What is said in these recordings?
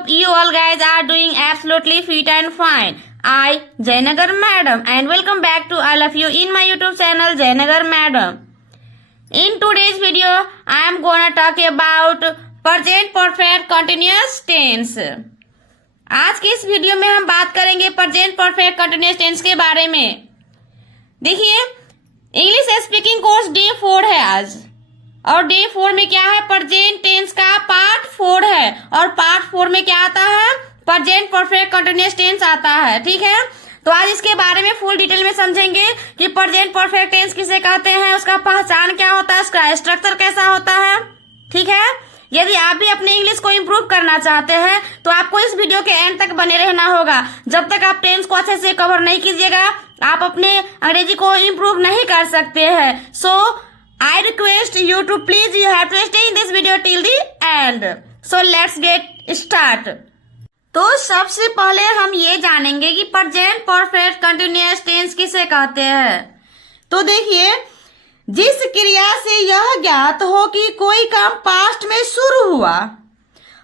hope you all guys are doing absolutely fit and fine. I, Jayanagar Madam, and welcome back to all of you in my YouTube channel, Jayanagar Madam. In today's video, I am gonna talk about present perfect continuous tense. आज की इस video में हम बात करेंगे present perfect continuous tense के बारे में। देखिए, इंग्लिश स्पीकिंग कोर्स डे 4 है आज, और डे 4 में क्या है, प्रेजेंट टेंस का पार्ट 4 है, और पार्ट 4 में क्या आता है, प्रेजेंट परफेक्ट कंटिन्यूअस टेंस आता है। ठीक है, तो आज इसके बारे में फुल डिटेल में समझेंगे कि प्रेजेंट परफेक्ट टेंस किसे कहते हैं, उसका पहचान क्या होता है, उसका स्ट्रक्चर कैसा होता है। ठीक है, यदि आप भी अपने इंग्लिश को इम्प्रूव करना चाहते हैं तो आपको इस वीडियो के एंड तक बने रहना होगा। जब तक आप टेंस को अच्छे से कवर नहीं कीजिएगा, आप अपने अंग्रेजी को इम्प्रूव नहीं कर सकते हैं। So I request you to please you have to stay in this video till the end. So let's get start. तो सबसे पहले हम ये जानेंगे कि प्रेजेंट परफेक्ट कंटिन्यूअस टेंस किसे कहते हैं। तो देखिए, जिस क्रिया से यह ज्ञात हो कि कोई काम पास्ट में शुरू हुआ,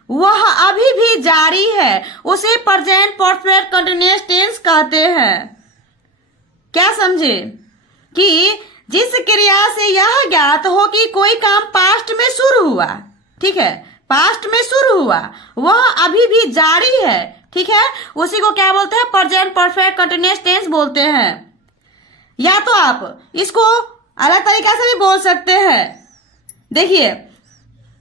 वह अभी भी जारी है, उसे प्रेजेंट परफेक्ट कंटिन्यूअस टेंस कहते हैं। क्या समझे कि जिस क्रिया से यह ज्ञात हो कि कोई काम पास्ट में शुरू हुआ, ठीक है, पास्ट में शुरू हुआ, वह अभी भी जारी है, ठीक है, उसी को क्या बोलते हैं, प्रेजेंट परफेक्ट कंटिन्यूअस टेंस बोलते हैं। या तो आप इसको अलग तरीका से भी बोल सकते हैं। देखिए,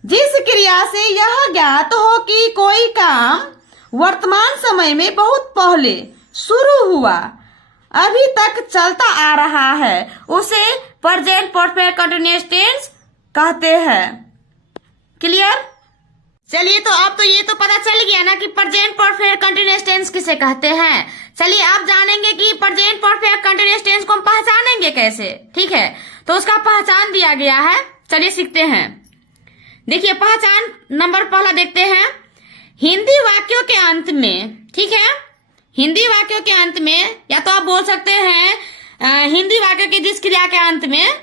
जिस क्रिया से यह ज्ञात हो कि कोई काम वर्तमान समय में बहुत पहले शुरू हुआ, अभी तक चलता आ रहा है, उसे प्रेजेंट परफेक्ट कंटिन्यूअस टेंस कहते हैं। क्लियर? चलिए, तो अब तो ये तो पता चल गया ना कि प्रेजेंट परफेक्ट कंटिन्यूअस टेंस किसे कहते हैं। चलिए, आप जानेंगे कि प्रेजेंट परफेक्ट कंटिन्यूअस टेंस को हम पहचानेंगे कैसे। ठीक है, तो उसका पहचान दिया गया है, चलिए सीखते हैं। देखिए, पहचान नंबर पहला देखते हैं। हिंदी वाक्यों के अंत में, ठीक है, हिंदी वाक्यों के अंत में, या तो आप बोल सकते हैं हिंदी वाक्यों की जिस क्रिया के अंत में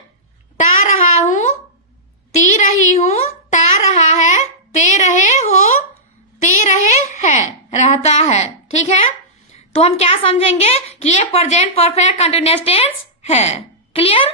ता रहा हूं, ती रही हूं, ता रहा है, ते रहे हो, ते रहे है, रहता है। ठीक है, तो हम क्या समझेंगे कि ये प्रेजेंट परफेक्ट कंटिन्यूअस टेंस है। क्लियर?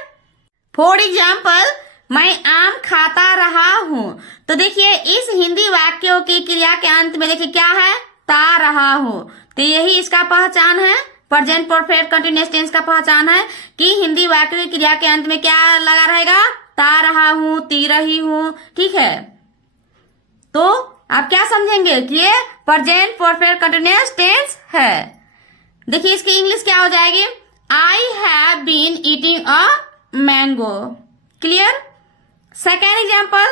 फॉर एग्जाम्पल, मैं आम खाता रहा हूं। तो देखिए, इस हिंदी वाक्यों की क्रिया के अंत में देखिए क्या है, ता रहा हूं। तो यही इसका पहचान है, प्रेजेंट परफेक्ट कंटिन्यूअस टेंस का पहचान है कि हिंदी वाक्यों की क्रिया के अंत में क्या लगा रहेगा, ता रहा हूं, ती रही हूं। ठीक है, तो आप क्या समझेंगे कि ये प्रेजेंट परफेक्ट कंटिन्यूअस टेंस है। देखिए, इसकी इंग्लिश क्या हो जाएगी, I have been eating a mango. Clear? Second example,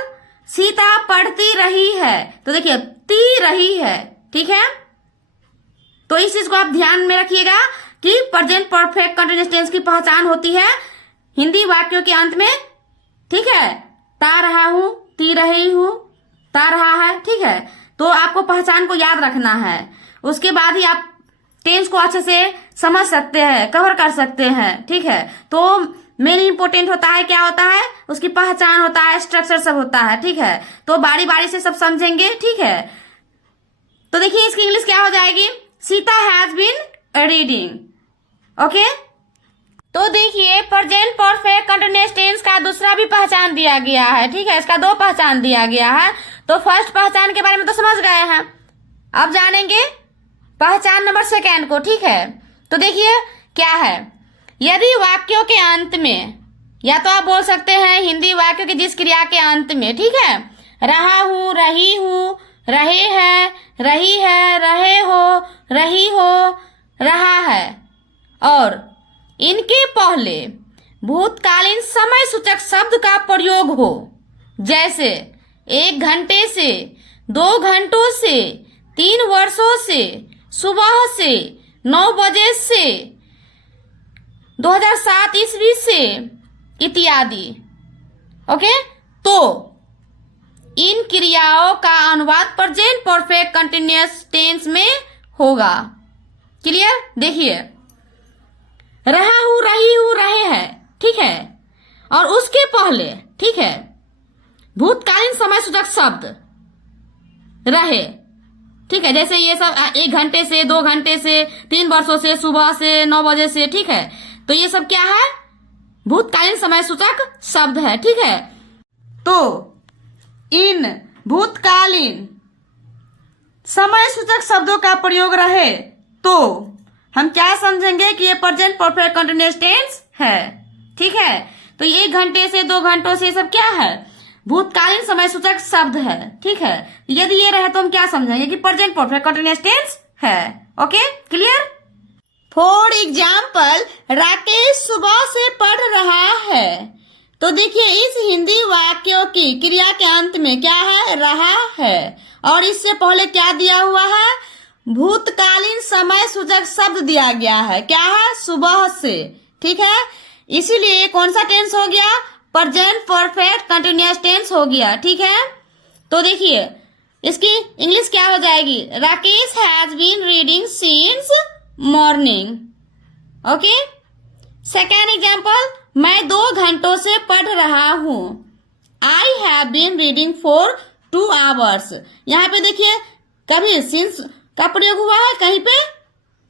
Sita पढ़ती रही है। तो देखिए, ती रही है। ठीक है, तो इस चीज को आप ध्यान में रखिएगा कि प्रेजेंट परफेक्ट कंटिन्यूअस टेंस की पहचान होती है हिंदी वाक्यों के अंत में। ठीक है, ता रहा हूं, ती रही हूं, ता रहा है। ठीक है, तो आपको पहचान को याद रखना है, उसके बाद ही आप टेंस को अच्छे से समझ सकते हैं, कवर कर सकते हैं। ठीक है, तो मेन इंपोर्टेंट होता है, क्या होता है, उसकी पहचान होता है, स्ट्रक्चर सब होता है। ठीक है, तो बारी बारी से सब समझेंगे। ठीक है, तो देखिए, इसकी इंग्लिश क्या हो जाएगी, Sita has been reading. Okay, तो देखिए, प्रेजेंट परफेक्ट कंटिन्यूअस टेंस का दूसरा भी पहचान दिया गया है। ठीक है, इसका 2 पहचान दिया गया है। तो फर्स्ट पहचान के बारे में तो समझ गए हैं, अब जानेंगे पहचान नंबर सेकेंड को। ठीक है, तो देखिए क्या है, यदि वाक्यों के अंत में, या तो आप बोल सकते हैं हिंदी वाक्यों की जिस क्रिया के अंत में, ठीक है, रहा हूं, रही हूं, रहे हैं, रही है, रहे हो, रही हो, रहा है, और इनके पहले भूतकालीन समय सूचक शब्द का प्रयोग हो, जैसे 1 घंटे से, 2 घंटों से, 3 वर्षों से, सुबह से, 9 बजे से, 2007 ईस्वी से, इत्यादि। ओके, तो इन क्रियाओं का अनुवाद प्रेजेंट परफेक्ट कंटिन्यूअस टेंस में होगा। क्लियर? देखिए, रहा हूं, रही हूं, रहे हैं, ठीक है, और उसके पहले, ठीक है, भूतकालीन समय सूचक शब्द रहे, ठीक है, जैसे ये सब 1 घंटे से, 2 घंटे से, 3 वर्षों से, सुबह से 9 बजे से, ठीक है। तो ये सब क्या है, भूतकालीन समय सूचक शब्द है, ठीक है। तो इन भूतकालीन समय सूचक शब्दों का प्रयोग रहे तो हम क्या समझेंगे कि ये प्रेजेंट परफेक्ट कंटीन्यूअस टेंस है, ठीक है। तो ये 1 घंटे से, 2 घंटों से, सब क्या है, भूतकालीन समय सूचक शब्द है, ठीक है। यदि ये रहे तो हम क्या समझेंगे कि प्रेजेंट परफेक्ट कंटीन्यूअस टेंस है। Okay, clear. For example, Rakesh सुबह से पढ़ रहा है। तो देखिए इस हिंदी वाक्यों की क्रिया के अंत में क्या है, रहा है, और इससे पहले क्या दिया हुआ है, भूतकालीन समय सूचक शब्द दिया गया है, क्या है, सुबह से, ठीक है। इसीलिए कौन सा टेंस हो गया, प्रेजेंट परफेक्ट कंटीन्यूअस टेंस हो गया, ठीक है। तो देखिए इसकी इंग्लिश क्या हो जाएगी, Rakesh has been reading since morning. Okay, second example, मैं 2 घंटों से पढ़ रहा हूं। I have been reading for 2 hours। यहाँ पे देखिए कभी सिंस का प्रयोग हुआ है, कहीं पे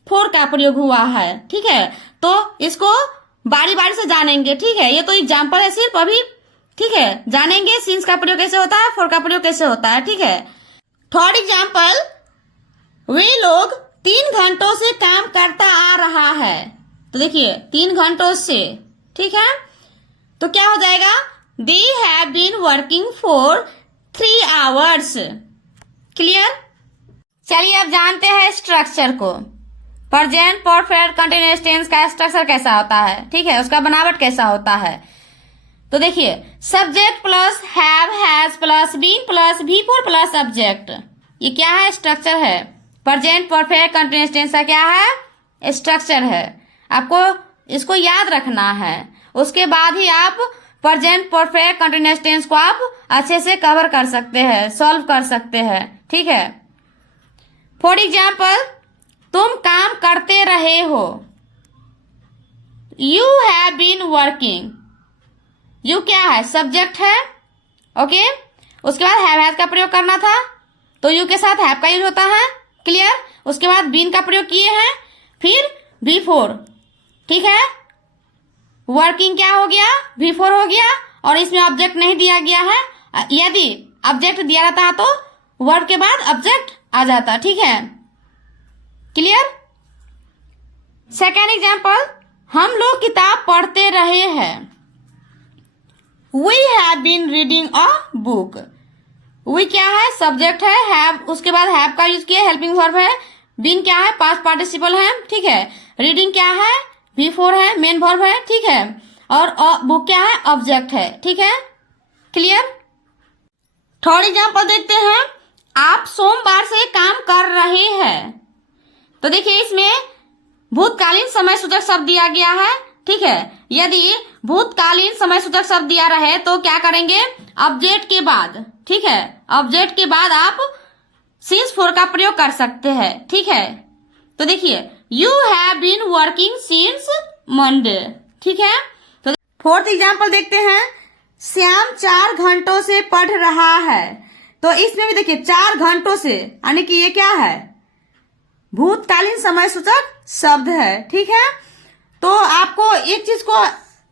फॉर का प्रयोग हुआ है, ठीक है। तो इसको बारी बारी से जानेंगे, ठीक है। ये तो एग्जाम्पल है सिर्फ अभी, ठीक है। जानेंगे सिंस का प्रयोग कैसे होता है, फॉर का प्रयोग कैसे होता है, ठीक है। थर्ड एग्जाम्पल, वे लोग 3 घंटों से काम करता आ रहा है। तो देखिए 3 घंटों से, ठीक है। तो क्या हो जाएगा, they have been working for 3 hours। Clear. चलिए अब जानते हैं स्ट्रक्चर को। प्रेजेंट परफेक्ट कंटीन्यूअस टेंस का स्ट्रक्चर कैसा होता है, ठीक है, उसका बनावट कैसा होता है। तो देखिए subject plus have has plus been plus V4 plus object, ये क्या है, स्ट्रक्चर है। प्रेजेंट परफेक्ट कंटीन्यूअस टेंस का क्या है, स्ट्रक्चर है। आपको इसको याद रखना है, उसके बाद ही आप प्रेजेंट परफेक्ट कंटीन्यूअस टेंस को आप अच्छे से कवर कर सकते हैं, सॉल्व कर सकते हैं, ठीक है। फॉर एग्जाम्पल, तुम काम करते रहे हो, you have been working. You क्या है, सब्जेक्ट है, ओके। उसके बाद हैव हैज का प्रयोग करना था, तो यू के साथ हैव का यूज होता है, क्लियर। उसके बाद बीन का प्रयोग किए हैं, फिर V4, ठीक है। वर्किंग क्या हो गया, V4 हो गया, और इसमें ऑब्जेक्ट नहीं दिया गया है। यदि ऑब्जेक्ट दिया रहता तो वर्ब के बाद ऑब्जेक्ट आ जाता, ठीक है, क्लियर। सेकेंड एग्जाम्पल, हम लोग किताब पढ़ते रहे हैं, we have been reading a book. We क्या है, सब्जेक्ट है, हैव उसके बाद हैव का यूज किया, हेल्पिंग वर्ब है। बीन क्या है, पास्ट पार्टिसिपल है, ठीक है। रीडिंग क्या है, V4 है, मेन वर्ब है, ठीक है। और बुक क्या है, ऑब्जेक्ट है, ठीक है, क्लियर। थर्ड एग्जाम्पल देखते हैं, आप सोमवार से काम कर रहे हैं। तो देखिए इसमें भूतकालीन समय सूचक शब्द दिया गया है, ठीक है। यदि भूतकालीन समय सूचक शब्द दिया रहे तो क्या करेंगे, ऑब्जेक्ट के बाद, ठीक है, ऑब्जेक्ट के बाद आप सिंस फॉर का प्रयोग कर सकते हैं, ठीक है। तो देखिए you have been working since Monday, ठीक है। तो फोर्थ एग्जाम्पल देखते हैं, श्याम 4 घंटों से पढ़ रहा है। तो इसमें भी देखिए 4 घंटों से, यानी कि ये क्या है, भूतकालीन समय सूचक शब्द है, ठीक है। तो आपको एक चीज को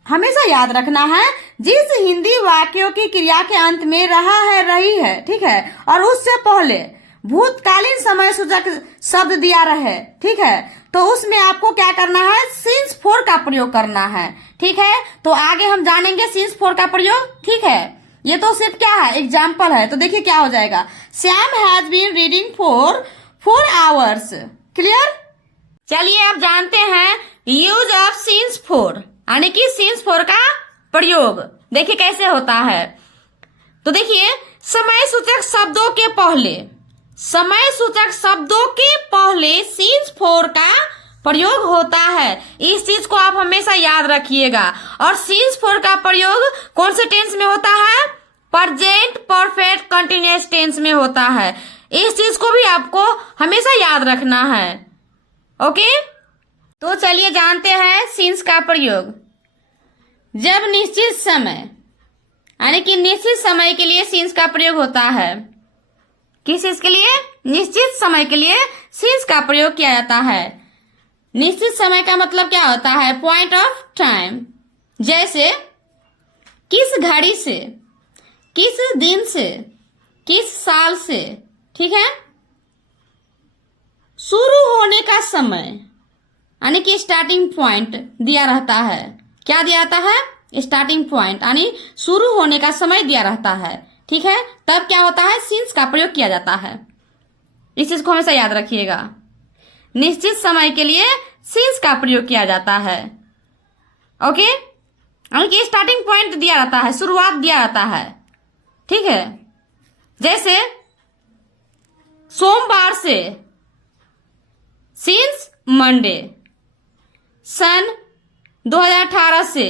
हमेशा याद रखना है, जिस हिंदी वाक्यों की क्रिया के अंत में रहा है, रही है, ठीक है, और उससे पहले भूतकालीन समय सूचक शब्द दिया रहे, ठीक है, तो उसमें आपको क्या करना है, सिंस फॉर का प्रयोग करना है, ठीक है। तो आगे हम जानेंगे सिंस फॉर का प्रयोग, ठीक है। ये तो सिर्फ क्या है, एग्जाम्पल है। तो देखिए क्या हो जाएगा, Shyam has been reading for 4 hours। Clear. चलिए अब जानते हैं यूज ऑफ सिंस फॉर, यानी कि सिंस फॉर का प्रयोग देखिए कैसे होता है। तो देखिए समय सूचक शब्दों के पहले, समय सूचक शब्दों के पहले सिंस फॉर का प्रयोग होता है। इस चीज को आप हमेशा याद रखिएगा। और सिंस फॉर का प्रयोग कौन से टेंस में होता है, प्रेजेंट परफेक्ट कंटीन्यूअस टेंस में होता है। इस चीज को भी आपको हमेशा याद रखना है, ओके। तो चलिए जानते हैं सिंस का प्रयोग। जब निश्चित समय, यानी कि निश्चित समय के लिए सिंस का प्रयोग होता है। किस चीज के लिए, निश्चित समय के लिए सिंस का प्रयोग किया जाता है। निश्चित समय का मतलब क्या होता है? Point of time. जैसे किस घड़ी से, किस दिन से, किस साल से, ठीक है। शुरू होने का समय यानी कि स्टार्टिंग पॉइंट दिया रहता है। क्या दिया रहता है? स्टार्टिंग पॉइंट यानी शुरू होने का समय दिया रहता है, ठीक है। तब क्या होता है? सिंस का प्रयोग किया जाता है। इस चीज को हमेशा याद रखिएगा। निश्चित समय के लिए सिंस का प्रयोग किया जाता है। ओके, यानी कि स्टार्टिंग पॉइंट दिया रहता है, शुरुआत दिया रहता है, ठीक है। जैसे सोमवार से, सिंस मंडे। सन 2018 से,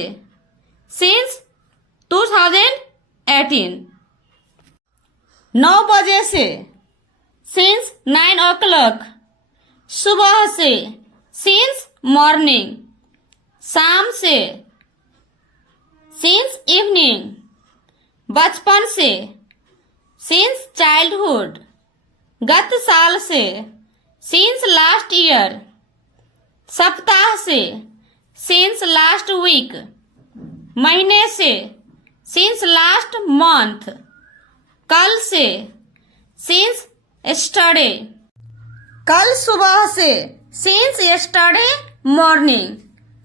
सिंस 2018। 9 बजे से, सिंस 9 o'clock। सुबह से, सिंस मॉर्निंग। शाम से, सिंस इवनिंग। बचपन से, सिंस चाइल्डहुड। गत साल से, सिंस लास्ट ईयर। सप्ताह से, सिंस लास्ट वीक। महीने से, सिंस लास्ट मंथ। कल से, सिंस यस्टरडे। कल सुबह से, सिंस यस्टरडे मॉर्निंग,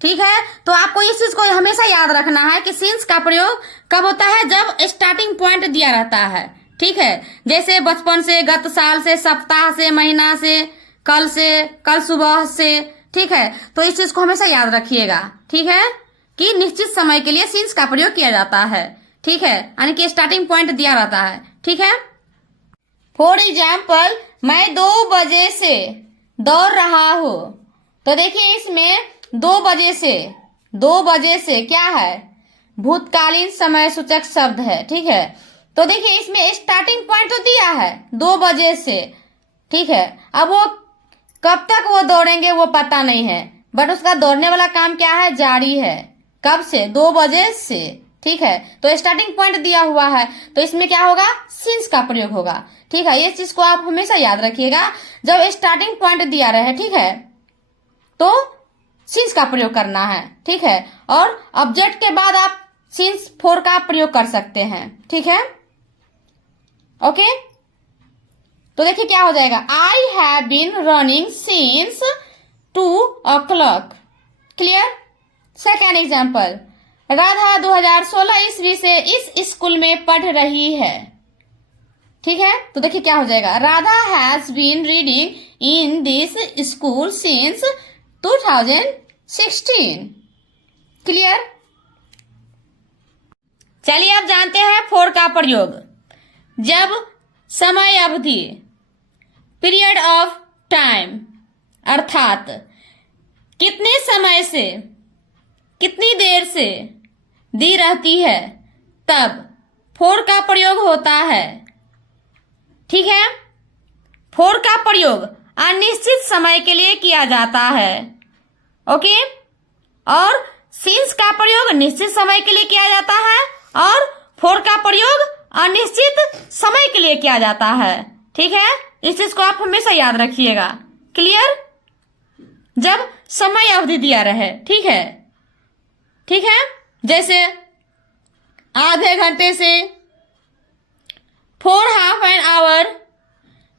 ठीक है। तो आपको इस चीज को हमेशा याद रखना है कि सिंस का प्रयोग कब होता है? जब स्टार्टिंग पॉइंट दिया रहता है, ठीक है। जैसे बचपन से, गत साल से, सप्ताह से, महीना से, कल से, कल सुबह से, ठीक है। तो इस चीज को हमेशा याद रखिएगा, ठीक है, कि निश्चित समय के लिए सिंस का प्रयोग किया जाता है, ठीक है, यानी कि स्टार्टिंग पॉइंट दिया रहता है, ठीक है। फॉर एग्जाम्पल, मैं 2 बजे से दौड़ रहा हूं। तो देखिए इसमें 2 बजे से क्या है? भूतकालीन समय सूचक शब्द है, ठीक है। तो देखिए इसमें स्टार्टिंग पॉइंट तो दिया है 2 बजे से, ठीक है। अब वो कब तक वो दौड़ेंगे वो पता नहीं है, बट उसका दौड़ने वाला काम क्या है? जारी है। कब से? 2 बजे से, ठीक है। तो स्टार्टिंग पॉइंट दिया हुआ है, तो इसमें क्या होगा? सिंस का प्रयोग होगा, ठीक है। ये चीज को आप हमेशा याद रखिएगा। जब स्टार्टिंग पॉइंट दिया रहे, ठीक है, तो सिंस का प्रयोग करना है, ठीक है। और ऑब्जेक्ट के बाद आप सिंस फॉर का प्रयोग कर सकते हैं, ठीक है। ओके, तो देखिए क्या हो जाएगा? I have been running since 2 o'clock। Clear. Second example, Radha 2016 ईस्वी से इस स्कूल में पढ़ रही है, ठीक है। तो देखिए क्या हो जाएगा? Radha has been reading in this school since 2016। Clear. चलिए अब जानते हैं फॉर का प्रयोग। जब समय अवधि, पीरियड ऑफ टाइम, अर्थात कितने समय से, कितनी देर से दी रहती है, तब फॉर का प्रयोग होता है, ठीक है। फॉर का प्रयोग अनिश्चित समय के लिए किया जाता है, ओके। और सिंस का प्रयोग निश्चित समय के लिए किया जाता है और फॉर का प्रयोग अनिश्चित समय के लिए किया जाता है, ठीक है। इस चीज को आप हमेशा याद रखिएगा। क्लियर। जब समय अवधि दिया रहे, ठीक है, ठीक है। जैसे आधे घंटे से, फॉर हाफ एन आवर,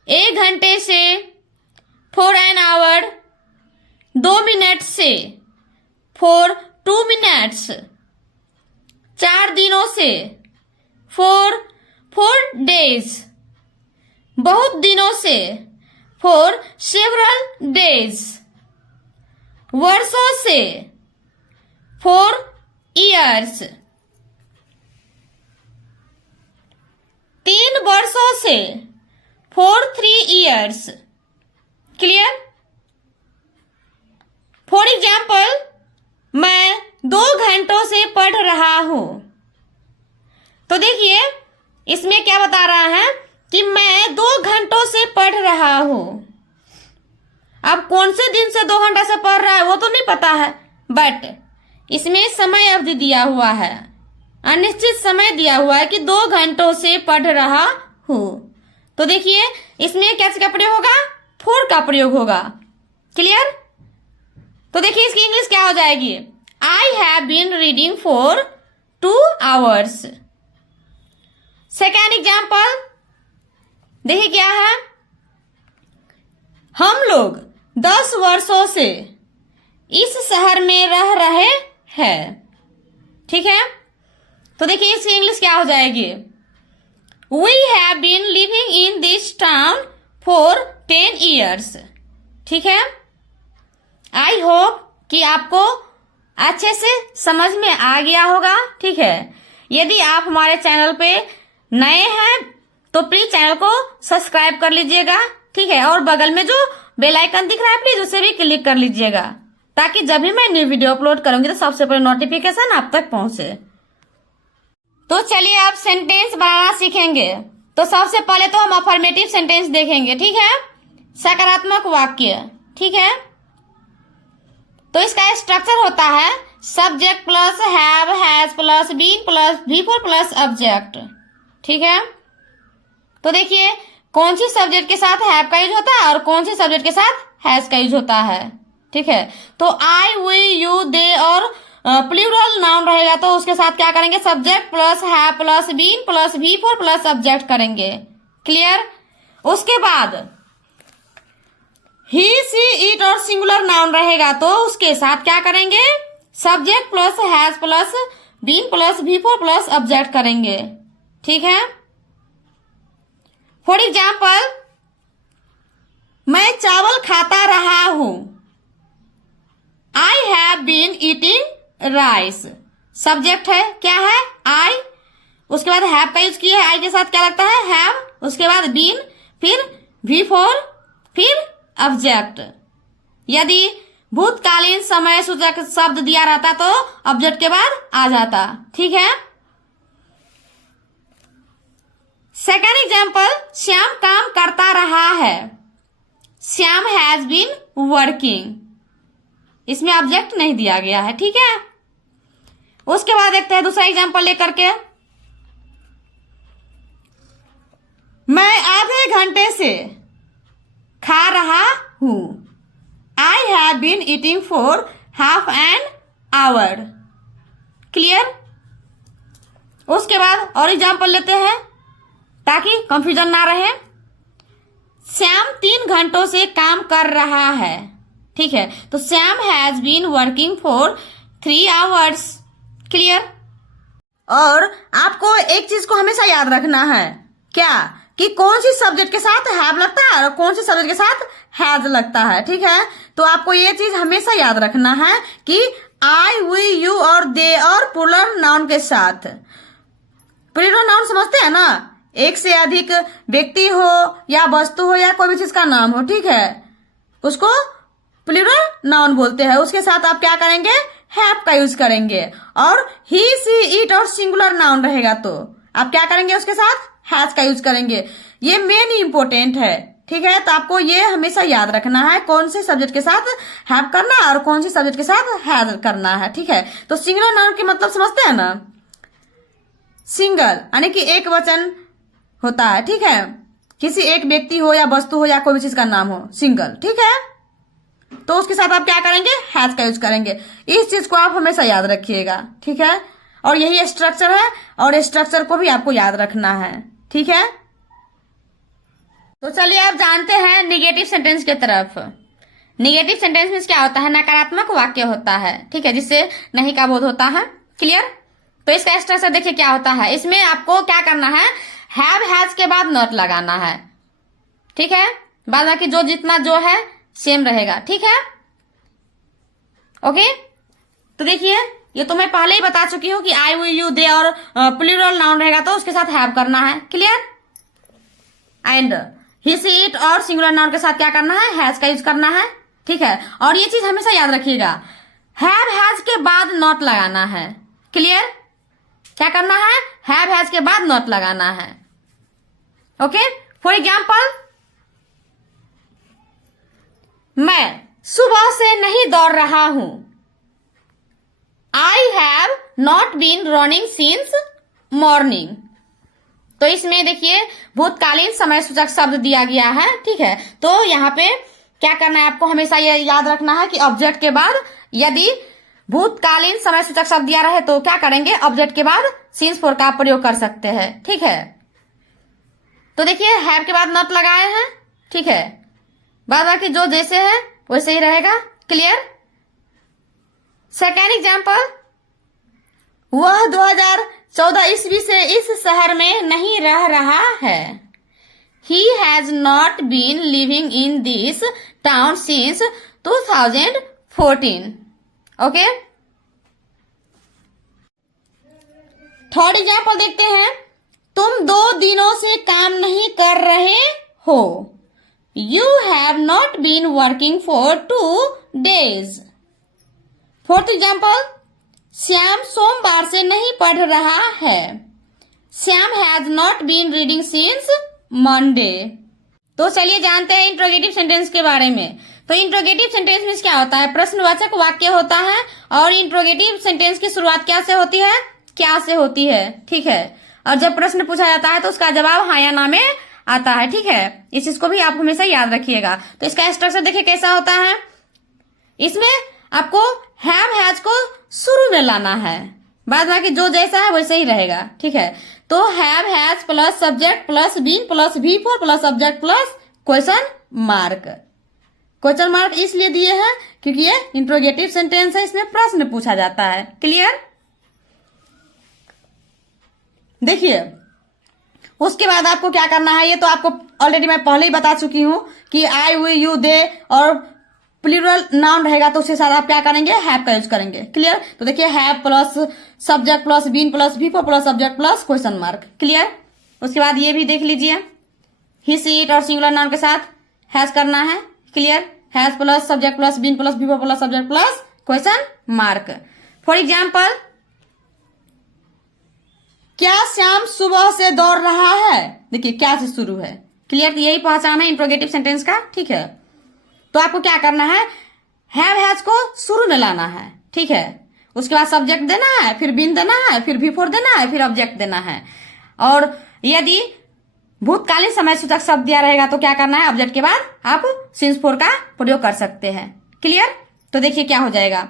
1 घंटे से, फॉर एन आवर, 2 मिनट से, फॉर 2 मिनट्स, 4 दिनों से, फॉर 4 डेज, बहुत दिनों से, फॉर सेवरल डेज, वर्षों से, फॉर ईयर्स, 3 वर्षों से, for 3 years. Clear. For example, मैं 2 घंटों से पढ़ रहा हूं। तो देखिए इसमें क्या बता रहा है कि मैं 2 घंटों से पढ़ रहा हूं। अब कौन से दिन से 2 घंटा से पढ़ रहा है वो तो नहीं पता है, बट इसमें समय अवधि दिया हुआ है, अनिश्चित समय दिया हुआ है कि 2 घंटों से पढ़ रहा हूं। तो देखिए इसमें क्या का प्रयोग होगा, फॉर का प्रयोग होगा। क्लियर? तो देखिए इसकी इंग्लिश क्या हो जाएगी, I have been reading for 2 hours। Second example देखिए क्या है, हम लोग 10 वर्षों से इस शहर में रह रहे हैं। ठीक है, तो देखिए इसकी इंग्लिश क्या हो जाएगी, we have been living in this town for 10 years। ठीक है, आई होप कि आपको अच्छे से समझ में आ गया होगा। ठीक है, यदि आप हमारे चैनल पे नए हैं तो प्लीज चैनल को सब्सक्राइब कर लीजिएगा। ठीक है, और बगल में जो बेल आइकन दिख रहा है प्लीज उसे भी क्लिक कर लीजिएगा, ताकि जब भी मैं न्यू वीडियो अपलोड करूंगी तो सबसे पहले नोटिफिकेशन आप तक पहुंचे। तो चलिए आप सेंटेंस बनाना सीखेंगे। तो सबसे पहले तो हम अफर्मेटिव सेंटेंस देखेंगे। ठीक है, सकारात्मक वाक्य। ठीक है, तो इसका स्ट्रक्चर होता है subject plus have, has plus been plus V4 plus object. ठीक है, तो देखिए कौन सी सब्जेक्ट के साथ हैव का यूज होता है और कौन सी सब्जेक्ट के साथ हैज का यूज होता है। ठीक है, तो आई, वी, यू, दे और प्लूरल नाउन रहेगा तो उसके साथ क्या करेंगे, subject plus have plus been plus V4 plus object करेंगे। क्लियर? उसके बाद ही, सी, इट और सिंगुलर नाउन रहेगा तो उसके साथ क्या करेंगे, subject plus has plus been plus V4 plus object करेंगे। ठीक है, फॉर एग्जाम्पल मैं चावल खाता रहा हूं, I have been eating rice. Subject है क्या है, आई, उसके बाद हैव का यूज किया है, आई के साथ क्या लगता है, हैव, उसके बाद बीन, फिर V4, फिर ऑब्जेक्ट। यदि भूतकालीन समय सूचक शब्द दिया रहता तो ऑब्जेक्ट के बाद आ जाता। ठीक है, सेकेंड एग्जाम्पल, श्याम काम करता रहा है, श्याम हैज बीन वर्किंग। इसमें ऑब्जेक्ट नहीं दिया गया है। ठीक है, उसके बाद देखते हैं दूसरा एग्जाम्पल लेकर के, मैं आधे घंटे से खा रहा हूं, I have been eating for half an hour. Clear? उसके बाद और एग्जाम्पल लेते हैं ताकि कंफ्यूजन ना रहे। श्याम 3 घंटों से काम कर रहा है। ठीक है, तो Shyam has been working for 3 hours। Clear? और आपको एक चीज को हमेशा याद रखना है, क्या, कि कौन सी सब्जेक्ट के साथ हैव लगता है और कौन सी सब्जेक्ट के साथ हैज लगता है। ठीक है, तो आपको ये चीज हमेशा याद रखना है कि आई, वी, यू और दे और प्लूरल नाउन के साथ, प्लूरल नाउन समझते हैं ना, एक से अधिक व्यक्ति हो या वस्तु हो या कोई भी चीज का नाम हो, ठीक है, उसको प्लूरल नाउन बोलते हैं। उसके साथ आप क्या करेंगे, हैव का यूज करेंगे। और ही, सी, इट और सिंगुलर नाउन रहेगा तो आप क्या करेंगे, उसके साथ हैज का यूज करेंगे। ये मेन इंपोर्टेंट है। ठीक है, तो आपको ये हमेशा याद रखना है कौन से सब्जेक्ट के साथ हैव करना है और कौन से सब्जेक्ट के साथ हैज करना है। ठीक है, तो सिंगुलर नाउन के मतलब समझते हैं ना, सिंगल यानी कि एक वचन होता है। ठीक है, किसी एक व्यक्ति हो या वस्तु हो या कोई भी चीज का नाम हो, सिंगल। ठीक है, तो उसके साथ आप क्या करेंगे, हैज का यूज करेंगे। इस चीज को आप हमेशा याद रखिएगा। ठीक है, और यही स्ट्रक्चर है और स्ट्रक्चर को भी आपको याद रखना है। ठीक है, तो चलिए आप जानते हैं निगेटिव सेंटेंस की तरफ। निगेटिव सेंटेंस में क्या होता है, नकारात्मक वाक्य होता है। ठीक है, जिससे नहीं का बोध होता है। क्लियर? तो इसका स्ट्रक्चर देखिए क्या होता है। इसमें आपको क्या करना है, हैव हैज के बाद नॉट लगाना है। ठीक है, बाद बाकी जो जितना जो है सेम रहेगा। ठीक है, ओके। तो देखिए ये तो मैं पहले ही बता चुकी हूं कि आई, वी, यू, दे और प्लूरल नाउन रहेगा तो उसके साथ हैव करना है। Clear? And he, see, it और सिंगुलर नाउन के साथ क्या करना है, हैज का यूज करना है। ठीक है, और ये चीज हमेशा याद रखिएगा, हैव हैज के बाद नॉट लगाना है। क्लियर? क्या करना है, हैव हैज के बाद नॉट लगाना है। ओके, फॉर एग्जाम्पल, मैं सुबह से नहीं दौड़ रहा हूं, I have not been running since morning. तो इसमें देखिए भूतकालीन समय सूचक शब्द दिया गया है, ठीक है। तो यहाँ पे क्या करना है आपको, हमेशा ये याद रखना है कि ऑब्जेक्ट के बाद यदि भूतकालीन समय सूचक शब्द दिया रहे तो क्या करेंगे, ऑब्जेक्ट के बाद सिंस फोर का प्रयोग कर सकते हैं, ठीक है। तो देखिए हैव के बाद नॉट लगाए हैं, ठीक है। बाद बाकी जो जैसे है वैसे ही रहेगा, क्लियर। सेकेंड एग्जाम्पल, वह 2014 ईस्वी से इस शहर में नहीं रह रहा है। He has not been living in this town since 2014. Okay? Third example देखते हैं, तुम 2 दिनों से काम नहीं कर रहे हो। You have not been working for 2 days. Fourth example, Shyam सोमवार से नहीं पढ़ रहा है। Shyam has not been reading since Monday. तो चलिए जानते हैं इंट्रोगेटिव सेंटेंस के बारे में। तो इंट्रोगेटिव सेंटेंस में क्या होता है, प्रश्नवाचक वाक्य होता है और इंट्रोगेटिव सेंटेंस की शुरुआत क्या से होती है, क्या से होती है, ठीक है। और जब प्रश्न पूछा जाता है तो उसका जवाब हाँ या ना में आता है, ठीक है। इस चीज को भी आप हमेशा याद रखिएगा। तो इसका स्ट्रक्चर देखिए कैसा होता है, इसमें आपको हैव हैज को शुरू में लाना है, बाद बाकी जो जैसा है वैसे ही रहेगा, ठीक है। तो have has plus subject plus been plus V4 plus subject plus question mark. Question mark इसलिए दिए हैं क्योंकि ये इंट्रोगेटिव सेंटेंस है, इसमें प्रश्न पूछा जाता है, क्लियर। देखिए उसके बाद आपको क्या करना है, ये तो आपको ऑलरेडी मैं पहले ही बता चुकी हूं कि आई वी यू दे और प्लूरल नाउन रहेगा तो उसके साथ आप क्या करेंगे, हैव का यूज करेंगे, क्लियर। तो देखिए have plus subject plus been plus V4 plus subject plus question mark, clear. उसके बाद ये भी देख लीजिए, ही सी इट और सिंगुलर नाउन के साथ हैज करना है, clear. Has plus subject plus been plus V4 plus subject plus question mark. For example, क्या श्याम सुबह से दौड़ रहा है, देखिए क्या से शुरू है, क्लियर। तो यही पहचान है इंट्रोगेटिव सेंटेंस का, ठीक है। तो आपको क्या करना है, हैव हैज को शुरू में लाना है, ठीक है। उसके बाद सब्जेक्ट देना है, फिर बीन देना है, फिर V4 देना है, फिर ऑब्जेक्ट देना है। और यदि भूतकालीन समय सूचक शब्द दिया रहेगा तो क्या करना है, ऑब्जेक्ट के बाद आप सिंस फोर का प्रयोग कर सकते हैं, क्लियर। तो देखिए क्या हो जाएगा,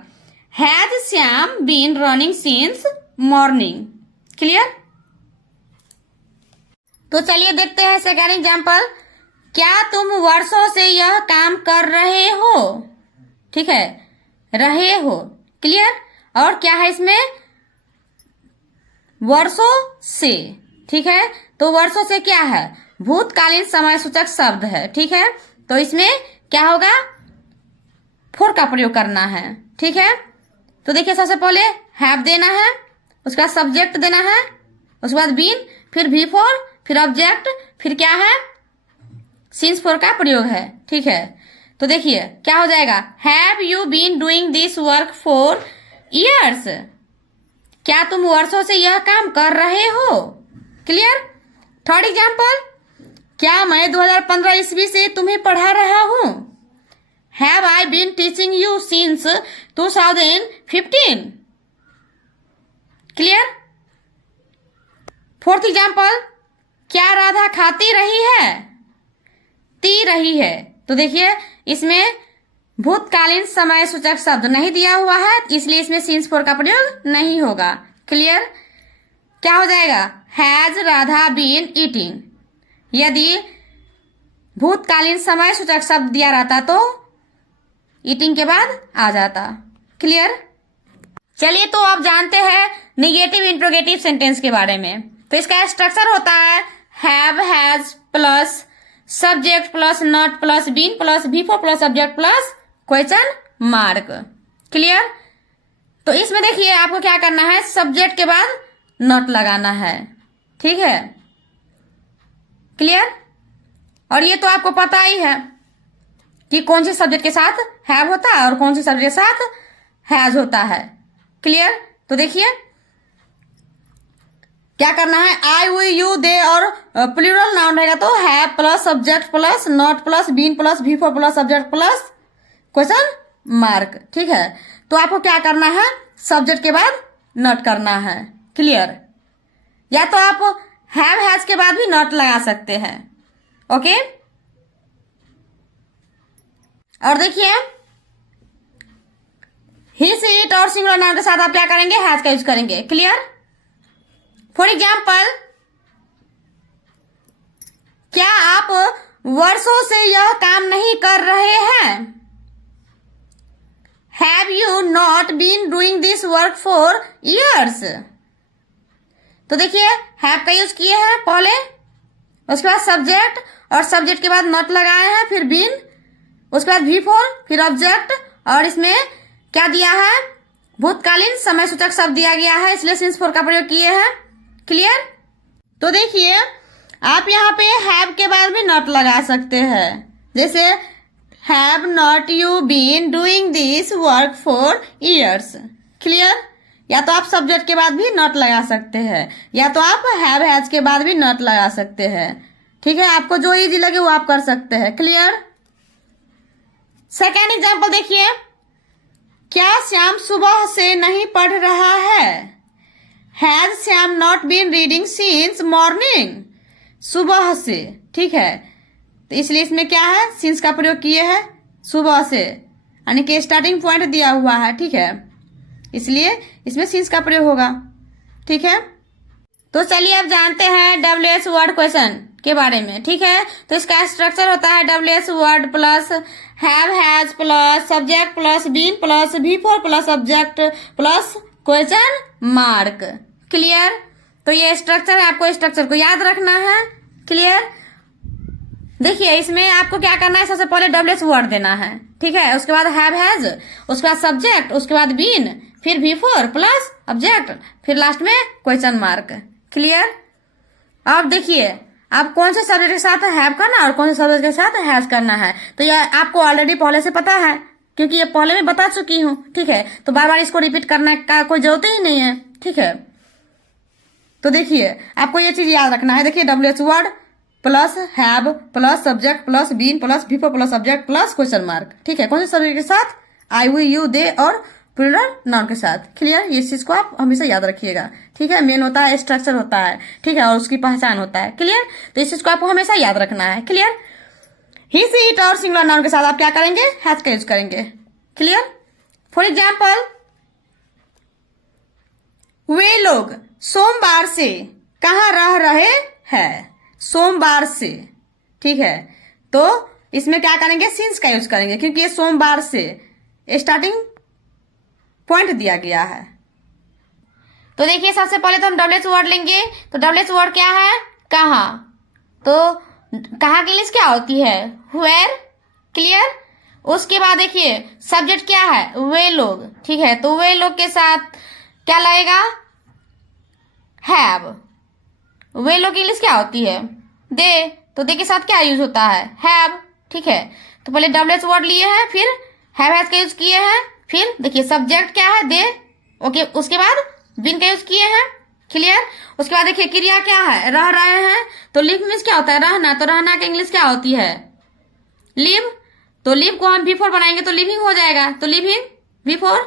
has Shyam been running since morning, clear. तो चलिए देखते हैं सेकेंड एग्जाम्पल, क्या तुम वर्षों से यह काम कर रहे हो, ठीक है, रहे हो, क्लियर। और क्या है इसमें, वर्षों से, ठीक है। तो वर्षों से क्या है, भूतकालीन समय सूचक शब्द है, ठीक है। तो इसमें क्या होगा, फोर का प्रयोग करना है, ठीक है। तो देखिए सबसे पहले हैव देना है, उसका सब्जेक्ट देना है, उसके बाद बीन, फिर V4, फिर ऑब्जेक्ट, फिर क्या है, सिंस फोर का प्रयोग है, ठीक है। तो देखिए क्या हो जाएगा, have you been doing this work for years, क्या तुम वर्षों से यह काम कर रहे हो, क्लियर। थर्ड एग्जाम्पल, क्या मैं 2015 ईस्वी से तुम्हें पढ़ा रहा हूं, have I been teaching you since 2015, clear. Fourth example, क्या राधा खाती रही है, ती रही है। तो देखिए इसमें भूतकालीन समय सूचक शब्द नहीं दिया हुआ है, इसलिए इसमें सिंस फोर का प्रयोग नहीं होगा, क्लियर। क्या हो जाएगा, हैज राधा बीन ईटिंग। यदि भूतकालीन समय सूचक शब्द दिया रहता तो ईटिंग के बाद आ जाता, क्लियर। चलिए तो आप जानते हैं निगेटिव इंट्रोगेटिव सेंटेंस के बारे में। तो इसका स्ट्रक्चर होता है have has plus subject plus not plus been plus V4 plus subject plus question mark, clear. तो इसमें देखिए आपको क्या करना है, सब्जेक्ट के बाद नॉट लगाना है, ठीक है, क्लियर। और ये तो आपको पता ही है कि कौन से सब्जेक्ट के साथ हैव होता है और कौन से सब्जेक्ट के साथ हैज होता है, क्लियर। तो देखिए क्या करना है, आई वी यू दे और प्लूरल नाउन रहेगा तो have plus subject plus not plus been plus V4 plus subject plus question mark, ठीक है। तो आपको क्या करना है, सब्जेक्ट के बाद नॉट करना है, क्लियर। या तो आप हैव हैज के बाद भी नॉट लगा सकते हैं। ओके, और देखिए ही सी इट और सिंगुलर नाउन के साथ आप क्या करेंगे, हैज का यूज करेंगे। क्लियर? फॉर एग्जाम्पल, क्या आप वर्षों से यह काम नहीं कर रहे हैं? Have you not been doing this work for years? तो देखिए हैव का यूज किए हैं पहले, उसके बाद सब्जेक्ट, और सब्जेक्ट के बाद नॉट लगाए हैं, फिर बीन, उसके बाद भी फोर, फिर ऑब्जेक्ट, और इसमें क्या दिया है, भूतकालीन समय सूचक शब्द दिया गया है, इसलिए सिंस फोर का प्रयोग किए हैं। क्लियर? तो देखिए आप यहाँ पे हैव के बाद भी नॉट लगा सकते हैं, जैसे have not you been doing this work for years. Clear? या तो आप सब्जेक्ट के बाद भी नॉट लगा सकते हैं, या तो आप हैव हैज के बाद भी नॉट लगा सकते हैं। ठीक है, आपको जो इजी लगे वो आप कर सकते हैं। क्लियर? सेकेंड एग्जाम्पल देखिए, क्या श्याम सुबह से नहीं पढ़ रहा है? Has Shyam not been reading since morning? सुबह से, ठीक है, तो इसलिए इसमें क्या है, सिंस का प्रयोग किए हैं सुबह से, यानी कि स्टार्टिंग पॉइंट दिया हुआ है। ठीक है, इसलिए इसमें सिंस का प्रयोग होगा। ठीक है, तो चलिए अब जानते हैं WH वर्ड क्वेश्चन के बारे में। ठीक है, तो इसका स्ट्रक्चर होता है WH word plus have has plus subject plus been plus V4 plus object plus question mark. Clear? तो ये स्ट्रक्चर है, आपको स्ट्रक्चर को याद रखना है। क्लियर? देखिए इसमें आपको क्या करना है, सबसे पहले WH वर्ड देना है। ठीक है, उसके बाद हैव हैज, उसके बाद सब्जेक्ट, उसके बाद बीन, फिर V4 प्लस ऑब्जेक्ट, फिर लास्ट में क्वेश्चन मार्क। क्लियर? अब देखिए आप कौन से सब्जेक्ट के साथ हैव करना है और कौन से सब्जेक्ट के साथ हैज करना है, तो ये आपको ऑलरेडी पहले से पता है, क्योंकि ये पहले मैं बता चुकी हूँ। ठीक है, तो बार बार इसको रिपीट करने का कोई जरूरत ही नहीं है। ठीक है, तो देखिए आपको ये चीज याद रखना है। देखिए WH word plus have plus subject plus been plus V4 plus object plus question mark. ठीक है, कौन से सब्जेक्ट के साथ, आई वी यू दे और प्लूरल नाउन के साथ। क्लियर? ये चीज को आप हमेशा याद रखिएगा। ठीक है, मेन होता है, स्ट्रक्चर होता है। ठीक है, और उसकी पहचान होता है। क्लियर? तो इस चीज को आपको हमेशा याद रखना है। क्लियर? ही सी इट और सिंगुलर नाउन के साथ आप क्या करेंगे, हैज का यूज करेंगे। क्लियर? फॉर एग्जाम्पल, वे लोग सोमवार से कहाँ रह रहे हैं? सोमवार से। ठीक है, तो इसमें क्या करेंगे, सिंस का यूज करेंगे, क्योंकि ये सोमवार से स्टार्टिंग पॉइंट दिया गया है। तो देखिए सबसे पहले तो हम WH वर्ड लेंगे। तो WH वर्ड क्या है, कहाँ। तो कहाँ की इंग्लिश क्या होती है, वेयर। क्लियर? उसके बाद देखिए सब्जेक्ट क्या है, वे लोग। ठीक है, तो वे लोग के साथ क्या लगेगा, हैव। वे लोग की इंग्लिश क्या होती है, दे। तो दे के साथ क्या यूज होता है, हैव। ठीक है, तो पहले WH वर्ड लिए हैं, फिर हैव हैज का यूज किए हैं, फिर देखिए सब्जेक्ट क्या है, दे। ओके, उसके बाद बीन का यूज किए हैं। क्लियर? उसके बाद देखिए क्रिया क्या है, रह रहे हैं। तो लिव मीन्स क्या होता है, रहना। तो रहना की इंग्लिश क्या होती है, लिव। तो लिव को हम V4 बनाएंगे तो लिविंग हो जाएगा, तो लिविंग V4।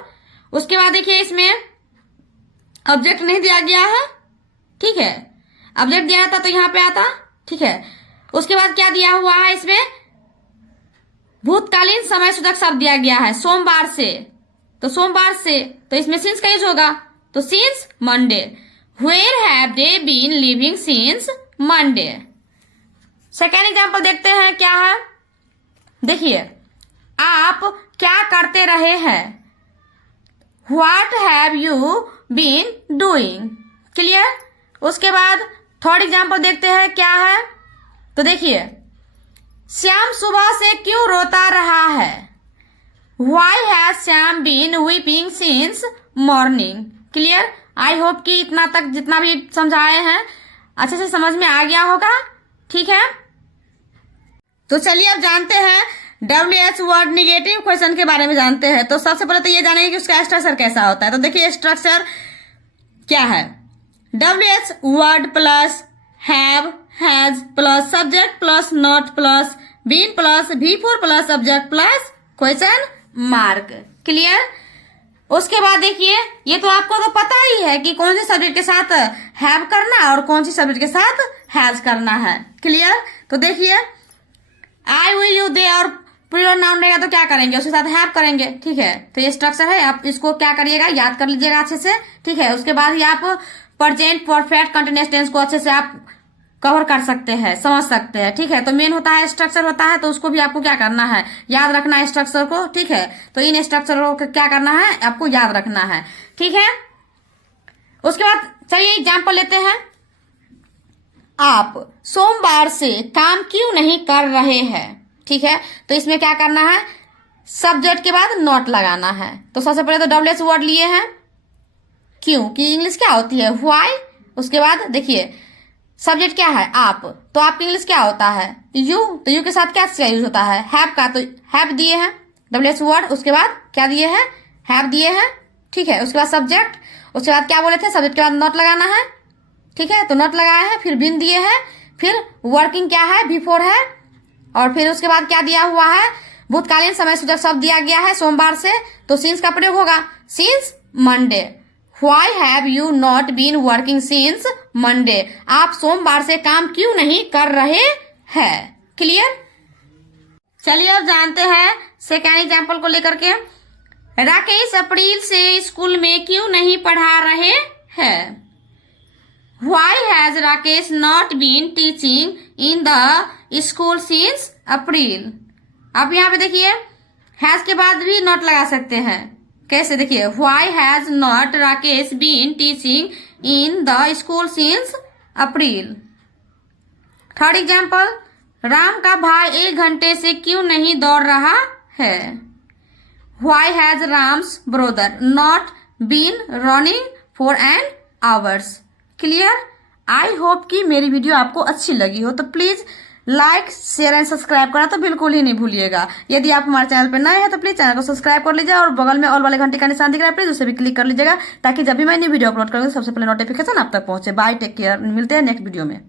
उसके बाद देखिए इसमें ऑब्जेक्ट नहीं दिया गया है। ठीक है, ऑब्जेक्ट दिया था तो यहाँ पे आता। ठीक है, उसके बाद क्या दिया हुआ है, इसमें भूतकालीन समय सूचक शब्द दिया गया है, सोमवार से। तो सोमवार से, तो इसमें सिंस का यूज होगा, तो since Monday. Where have they been living since Monday. Second example देखते हैं क्या है। देखिए आप क्या करते रहे हैं, what have you been doing. Clear? उसके बाद थर्ड एग्जाम्पल देखते हैं क्या है। तो देखिए श्याम सुबह से क्यों रोता रहा है, Why has Sam been weeping since morning? Clear? I hope कि इतना तक जितना भी समझाए हैं अच्छे से समझ में आ गया होगा। ठीक है, तो चलिए अब जानते हैं WH वर्ड निगेटिव क्वेश्चन के बारे में जानते हैं। तो सबसे पहले तो ये जानेंगे कि उसका स्ट्रक्चर कैसा होता है। तो देखिए स्ट्रक्चर क्या है, WH word plus have has plus subject plus not plus been plus V4 plus subject plus question mark. Clear? उसके बाद देखिए, ये तो आपको तो पता ही है कि कौन से सब्जेक्ट के साथ हैव करना है और कौन सी सब्जेक्ट के साथ हैज करना है। क्लियर? तो देखिए, आई, वी, यू, दे और प्लूरल नाउन रहेगा तो क्या करेंगे, उसके साथ हैव करेंगे। ठीक है, तो ये स्ट्रक्चर है, आप इसको क्या करिएगा, याद कर लीजिएगा अच्छे से। ठीक है, उसके बाद ही आप प्रेजेंट परफेक्ट कंटिन्यूअस टेंस को अच्छे से आप कवर कर सकते हैं, समझ सकते हैं। ठीक है, तो मेन होता है स्ट्रक्चर होता है, तो उसको भी आपको क्या करना है, याद रखना है स्ट्रक्चर को। ठीक है, तो इन स्ट्रक्चरों को क्या करना है, आपको याद रखना है। ठीक है, उसके बाद चलिए एग्जाम्पल लेते हैं। आप सोमवार से काम क्यों नहीं कर रहे हैं। ठीक है, तो इसमें क्या करना है, सब्जेक्ट के बाद नॉट लगाना है। तो सबसे पहले तो डबल एस वर्ड लिए हैं, क्यों की इंग्लिश क्या होती है, व्हाई। उसके बाद देखिए, सब्जेक्ट क्या है, आप, तो आपकी इंग्लिश क्या होता है, यू, तो यू के साथ क्या यूज होता है, हैव का, तो हैव दिए हैं डबल एस वर्ड। उसके बाद क्या दिए हैं, हैव दिए हैं। ठीक है, उसके बाद सब्जेक्ट, उसके बाद क्या बोले थे, सब्जेक्ट के बाद नॉट लगाना है। ठीक है, तो नॉट लगाया है, फिर बिन दिए हैं, फिर वर्किंग क्या है, बिफोर है, और फिर उसके बाद क्या दिया हुआ है, भूतकालीन समय सूचक शब्द दिया गया है सोमवार से, तो सिंस का प्रयोग होगा, since Monday. Why have you not been working since Monday, आप सोमवार से काम क्यों नहीं कर रहे हैं। क्लियर? चलिए अब जानते हैं सेकेंड एग्जाम्पल को लेकर के। राकेश अप्रैल से स्कूल में क्यों नहीं पढ़ा रहे हैं। Why has Rakesh not been teaching in the school since April? अब यहाँ पे देखिए, हैज के बाद भी नॉट लगा सकते हैं। कैसे, देखिए, Why has not Rakesh been teaching in the school since April? Third example, Ram का भाई 1 घंटे से क्यों नहीं दौड़ रहा है। Why has Ram's brother not been running for an hours? Clear? I hope कि मेरी वीडियो आपको अच्छी लगी हो, तो please like, share and subscribe करना तो बिल्कुल ही नहीं भूलिएगा। यदि आप हमारे चैनल पर नए हैं तो प्लीज चैनल को सब्सक्राइब कर लीजिए और बगल में ऑल वाले घंटे का निशान दिख रहा है, प्लीज उसे भी क्लिक कर लीजिएगा, ताकि जब भी मैं नई वीडियो अपलोड करूंगी सबसे पहले नोटिफिकेशन आप तक पहुंचे। बाय, टेक केयर, मिलते हैं नेक्स्ट वीडियो में।